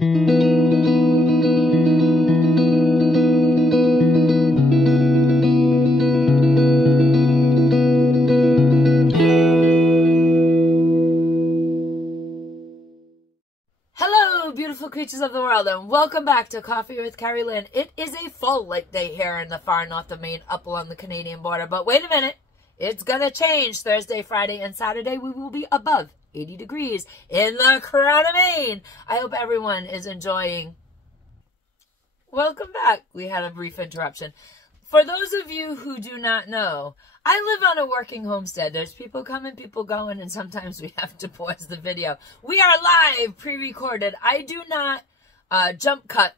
Hello, beautiful creatures of the world, and welcome back to Coffee with Kerri-Lynn. It is a full light day here in the far north of Maine, up along the Canadian border. But wait a minute, it's going to change. Thursday, Friday, and Saturday, we will be above 80 degrees in the crown of Maine. I hope everyone is enjoying. Welcome back. We had a brief interruption. For those of you who do not know, I live on a working homestead. There's people coming, people going, and sometimes we have to pause the video. We are live, pre-recorded. I do not jump cut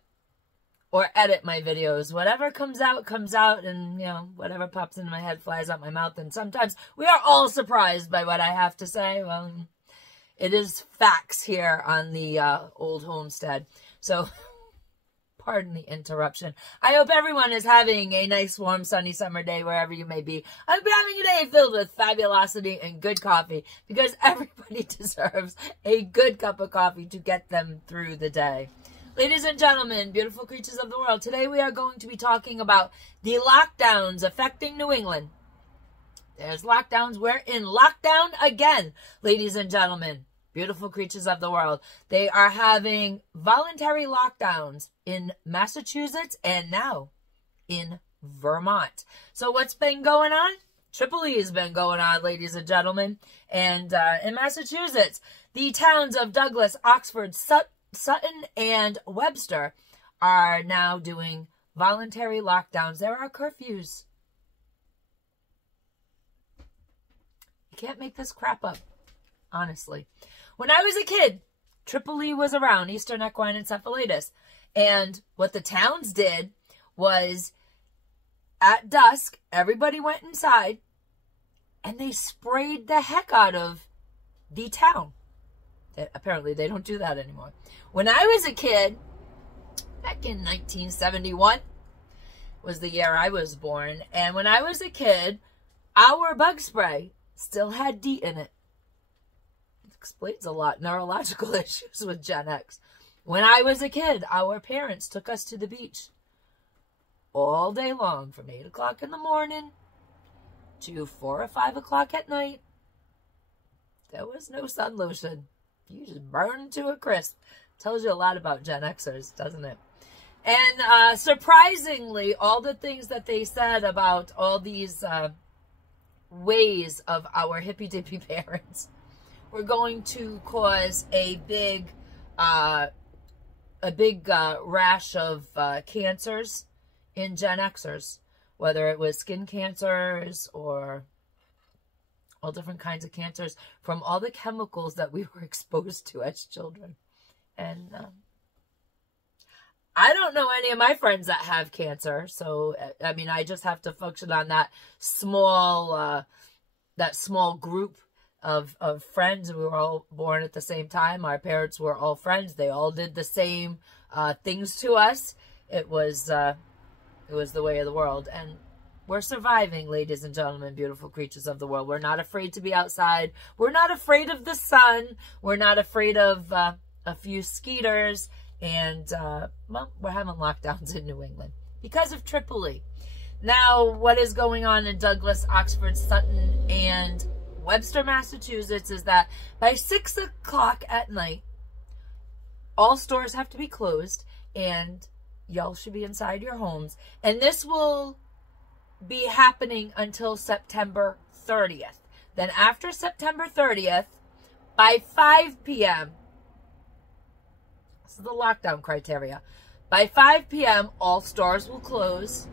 or edit my videos. Whatever comes out, and, you know, whatever pops into my head flies out my mouth. And sometimes we are all surprised by what I have to say. Well, it is facts here on the old homestead. So pardon the interruption. I hope everyone is having a nice, warm, sunny summer day wherever you may be. I hope you're having a day filled with fabulosity and good coffee, because everybody deserves a good cup of coffee to get them through the day. Ladies and gentlemen, beautiful creatures of the world, today we are going to be talking about the lockdowns affecting New England. There's lockdowns. We're in lockdown again, ladies and gentlemen. Beautiful creatures of the world. They are having voluntary lockdowns in Massachusetts and now in Vermont. So what's been going on? EEE has been going on, ladies and gentlemen. And in Massachusetts, the towns of Douglas, Oxford, Sutton, and Webster are now doing voluntary lockdowns. There are curfews. You can't make this crap up, honestly. When I was a kid, EEE was around, Eastern Equine Encephalitis. And what the towns did was, at dusk, everybody went inside and they sprayed the heck out of the town. Apparently, they don't do that anymore. When I was a kid, back in 1971, was the year I was born. And when I was a kid, our bug spray still had DEET in it. Explains a lot. Neurological issues with Gen X. When I was a kid, our parents took us to the beach all day long from 8 o'clock in the morning to 4 or 5 o'clock at night. There was no sun lotion. You just burned to a crisp. Tells you a lot about Gen Xers, doesn't it? And surprisingly, all the things that they said about all these ways of our hippy-dippy parents, we're going to cause a big rash of cancers in Gen Xers, whether it was skin cancers or all different kinds of cancers from all the chemicals that we were exposed to as children. And I don't know any of my friends that have cancer, so I mean, I just have to function on that small group of friends. We were all born at the same time. Our parents were all friends. They all did the same things to us. It was the way of the world, and we're surviving, ladies and gentlemen, beautiful creatures of the world. We're not afraid to be outside. We're not afraid of the sun. We're not afraid of a few skeeters, and well, we're having lockdowns in New England because of EEE. Now, what is going on in Douglas, Oxford, Sutton, and Webster, Massachusetts is that by 6 o'clock at night, all stores have to be closed and y'all should be inside your homes. And this will be happening until September 30th. Then after September 30th, by 5 p.m., this is the lockdown criteria, by 5 p.m., all stores will close.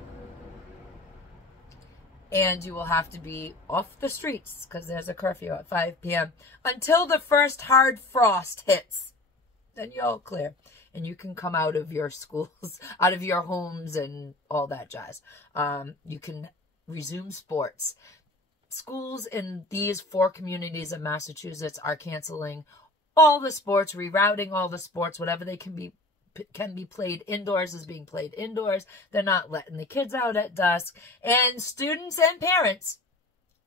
And you will have to be off the streets because there's a curfew at 5 p.m. until the first hard frost hits. Then you're all clear. And you can come out of your schools, out of your homes and all that jazz. You can resume sports. Schools in these 4 communities of Massachusetts are canceling all the sports, rerouting all the sports, whatever they can be played indoors is being played indoors. They're not letting the kids out at dusk. And students and parents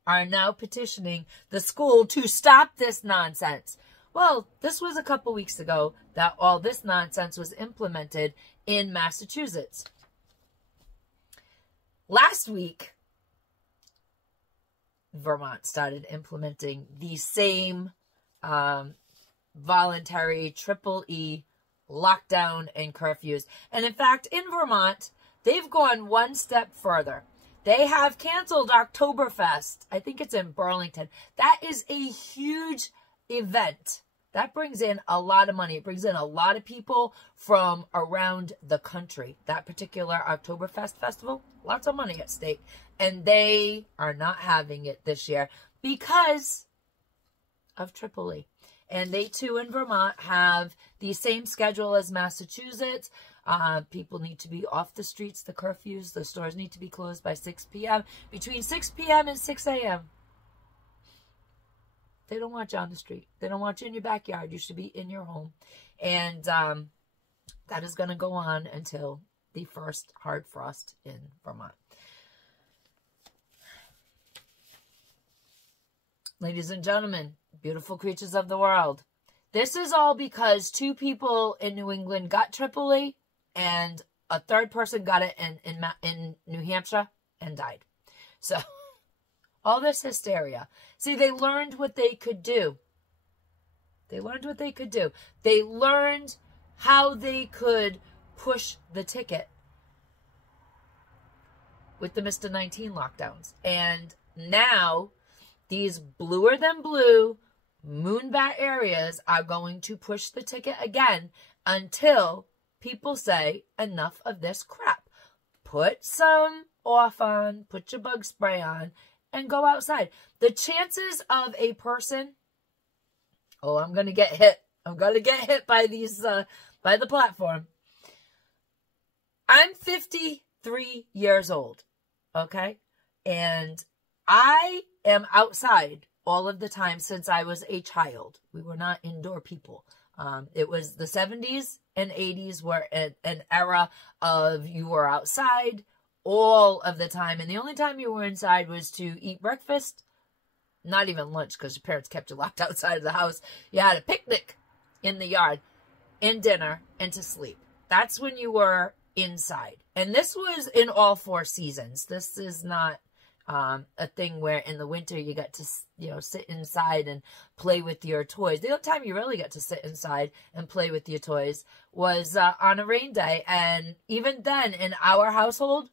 are now petitioning the school to stop this nonsense. Well, this was a couple weeks ago that all this nonsense was implemented in Massachusetts. Last week, Vermont started implementing the same voluntary EEE lockdown and curfews. And in fact, in Vermont, they've gone one step further. They have canceled Oktoberfest. I think it's in Burlington. That is a huge event. That brings in a lot of money. It brings in a lot of people from around the country. That particular Oktoberfest festival, lots of money at stake. And they are not having it this year because of EEE. And they too in Vermont have the same schedule as Massachusetts. People need to be off the streets, the curfews. The stores need to be closed by 6 p.m. Between 6 p.m. and 6 a.m. They don't want you on the street. They don't want you in your backyard. You should be in your home. And that is going to go on until the first hard frost in Vermont. Ladies and gentlemen, beautiful creatures of the world, this is all because 2 people in New England got EEE and a 3rd person got it in New Hampshire and died. So, all this hysteria. See, they learned what they could do. They learned what they could do. They learned how they could push the ticket with the Mr. 19 lockdowns. And now, these bluer than blue moonbat areas are going to push the ticket again until people say enough of this crap. Put some off on, put your bug spray on, and go outside. The chances of a person, oh, I'm going to get hit. I'm going to get hit by these, by the platform. I'm 53 years old, okay? And I am outside all of the time since I was a child. We were not indoor people. It was the 70s and 80s were an era of you were outside all of the time. And the only time you were inside was to eat breakfast. Not even lunch because your parents kept you locked outside of the house. You had a picnic in the yard and dinner and to sleep. That's when you were inside. And this was in all 4 seasons. This is not a thing where in the winter you get to, sit inside and play with your toys. The only time you really get to sit inside and play with your toys was on a rain day. And even then, in our household,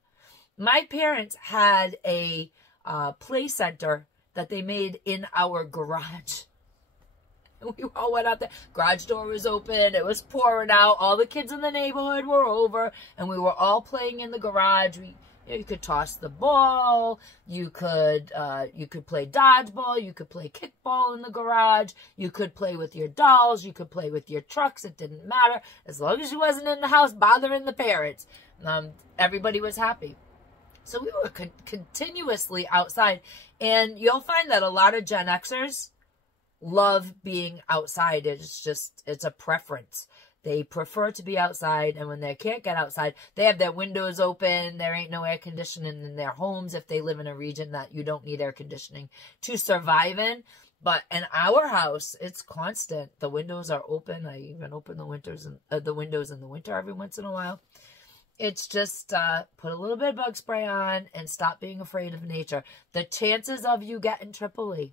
my parents had a play center that they made in our garage. And we all went out there. Garage door was open. It was pouring out. All the kids in the neighborhood were over. And we were all playing in the garage. You could toss the ball. You could play dodgeball. You could play kickball in the garage. You could play with your dolls. You could play with your trucks. It didn't matter. As long as you wasn't in the house bothering the parents. Everybody was happy. So we were continuously outside. And you'll find that a lot of Gen Xers love being outside. It's a preference. They prefer to be outside, and when they can't get outside, they have their windows open. There ain't no air conditioning in their homes if they live in a region that you don't need air conditioning to survive in. But in our house, it's constant. The windows are open. I even open the windows in the winter every once in a while. It's just put a little bit of bug spray on and stop being afraid of nature. The chances of you getting EEE,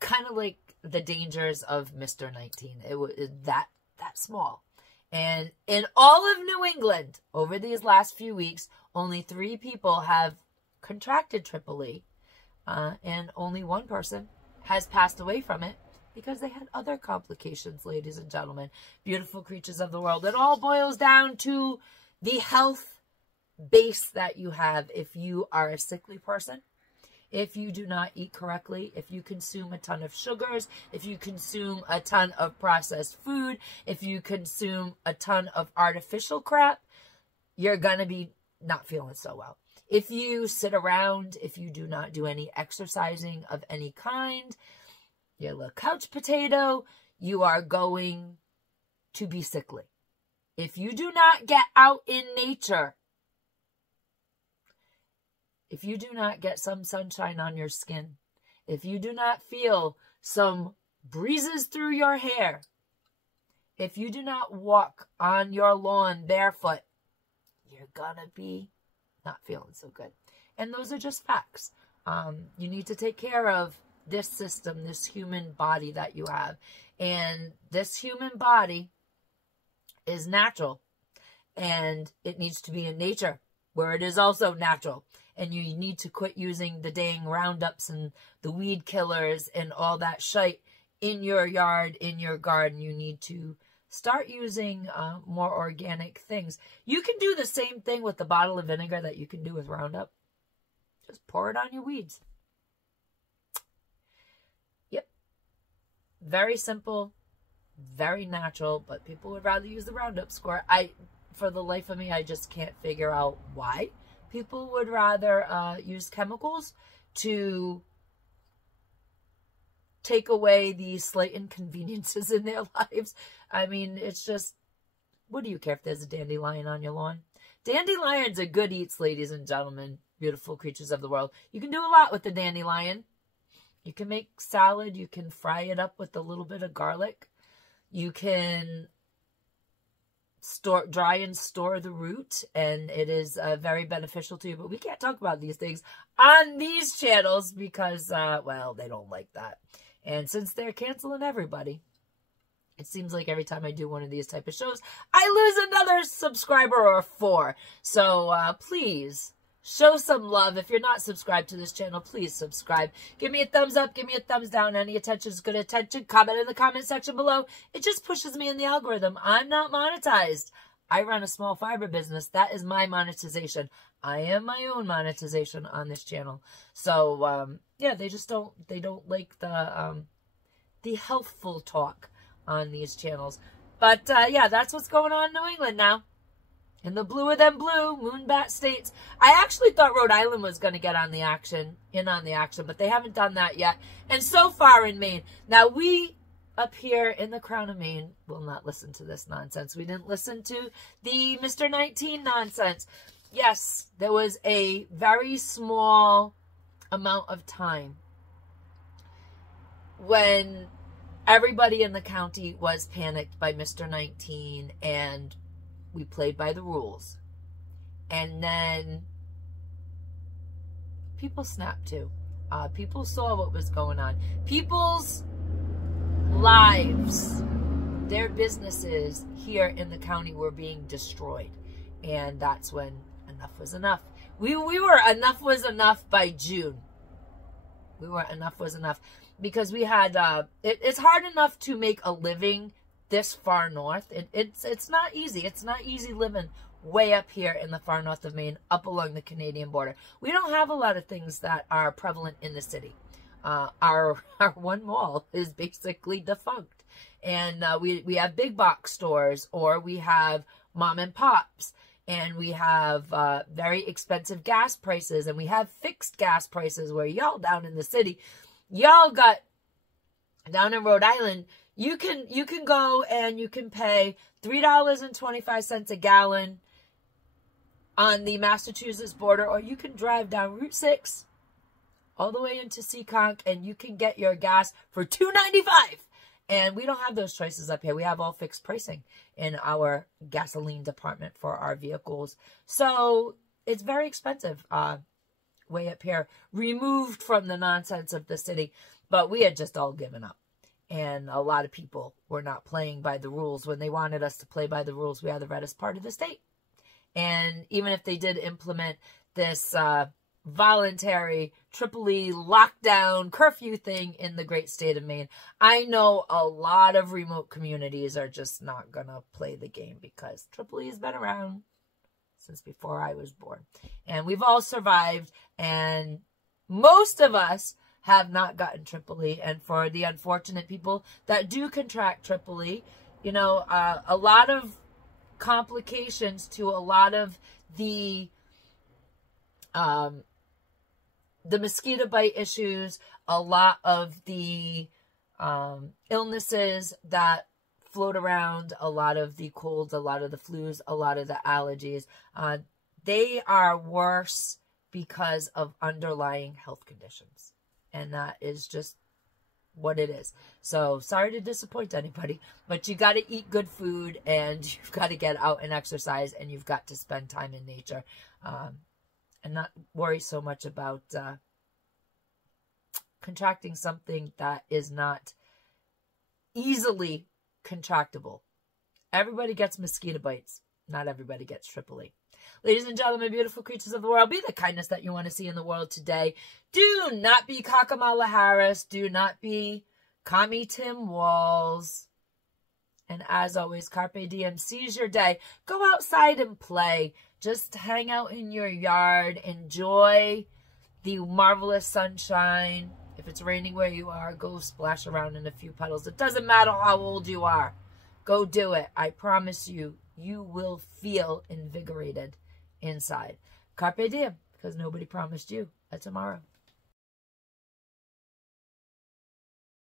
kind of like the dangers of Mr. 19. It was that small. And in all of New England, over these last few weeks, only 3 people have contracted EEE. And only 1 person has passed away from it because they had other complications, ladies and gentlemen. Beautiful creatures of the world. It all boils down to the health base that you have if you are a sickly person. If you do not eat correctly, if you consume a ton of sugars, if you consume a ton of processed food, if you consume a ton of artificial crap, you're going to be not feeling so well. If you sit around, if you do not do any exercising of any kind, you're a little couch potato, you are going to be sickly. If you do not get out in nature, if you do not get some sunshine on your skin, if you do not feel some breezes through your hair, if you do not walk on your lawn barefoot, you're gonna be not feeling so good. And those are just facts. You need to take care of this system, this human body that you have. And this human body is natural. And it needs to be in nature, where it is also natural. And you need to quit using the dang Roundups and the weed killers and all that shite in your yard, in your garden. You need to start using more organic things. You can do the same thing with the bottle of vinegar that you can do with Roundup. Just pour it on your weeds. Yep. Very simple, very natural, but people would rather use the Roundup score. For the life of me, I just can't figure out why people would rather use chemicals to take away the slight inconveniences in their lives. I mean, it's just, what do you care if there's a dandelion on your lawn? Dandelions are good eats, ladies and gentlemen, beautiful creatures of the world. You can do a lot with the dandelion. You can make salad. You can fry it up with a little bit of garlic. You can dry and store the root, and it is very beneficial to you. But we can't talk about these things on these channels because, well, they don't like that. And since they're canceling everybody, it seems like every time I do one of these type of shows, I lose another subscriber or 4. So please show some love. If you're not subscribed to this channel, please subscribe. Give me a thumbs up. Give me a thumbs down. Any attention is good attention. Comment in the comment section below. It just pushes me in the algorithm. I'm not monetized. I run a small fiber business. That is my monetization. I am my own monetization on this channel. So, yeah, they don't like the healthful talk on these channels. But, yeah, that's what's going on in New England now. In the bluer than blue, Moonbat states. I actually thought Rhode Island was going to get on the action, but they haven't done that yet. And so far in Maine. Now, we up here in the Crown of Maine will not listen to this nonsense. We didn't listen to the Mr. 19 nonsense. Yes, there was a very small amount of time when everybody in the county was panicked by Mr. 19, and we played by the rules. And then people snapped too. People saw what was going on. People's lives, their businesses here in the county were being destroyed. And that's when enough was enough. We were enough was enough by June. We were enough was enough. Because we had, it's hard enough to make a living this far north. It's not easy. It's not easy living way up here in the far north of Maine, up along the Canadian border. We don't have a lot of things that are prevalent in the city. Our one mall is basically defunct. And we have big box stores, or we have mom and pops. And we have very expensive gas prices, and we have fixed gas prices where y'all down in the city, y'all got, down in Rhode Island, you can go and you can pay $3.25 a gallon on the Massachusetts border, or you can drive down Route 6 all the way into Seekonk, and you can get your gas for $2.95. And we don't have those choices up here. We have all fixed pricing in our gasoline department for our vehicles. So it's very expensive way up here, removed from the nonsense of the city. But we had just all given up. And a lot of people were not playing by the rules. When they wanted us to play by the rules, we are the reddest part of the state. And even if they did implement this voluntary EEE lockdown curfew thing in the great state of Maine, I know a lot of remote communities are just not gonna play the game, because EEE has been around since before I was born, and we've all survived, and most of us have not gotten EEE. And for the unfortunate people that do contract EEE, you know, a lot of complications to a lot of the mosquito bite issues, a lot of the illnesses that float around, a lot of the colds, a lot of the flus, a lot of the allergies. They are worse because of underlying health conditions. And that is just what it is. So sorry to disappoint anybody, but you got to eat good food, and you've got to get out and exercise, and you've got to spend time in nature, and not worry so much about contracting something that is not easily contractable. Everybody gets mosquito bites. Not everybody gets EEE. Ladies and gentlemen, beautiful creatures of the world, be the kindness that you want to see in the world today. Do not be Kamala Harris. Do not be Commie Tim Walz. And as always, Carpe Diem, seize your day. Go outside and play. Just hang out in your yard. Enjoy the marvelous sunshine. If it's raining where you are, go splash around in a few puddles. It doesn't matter how old you are. Go do it. I promise you, you will feel invigorated inside. Carpe Diem, because nobody promised you a tomorrow.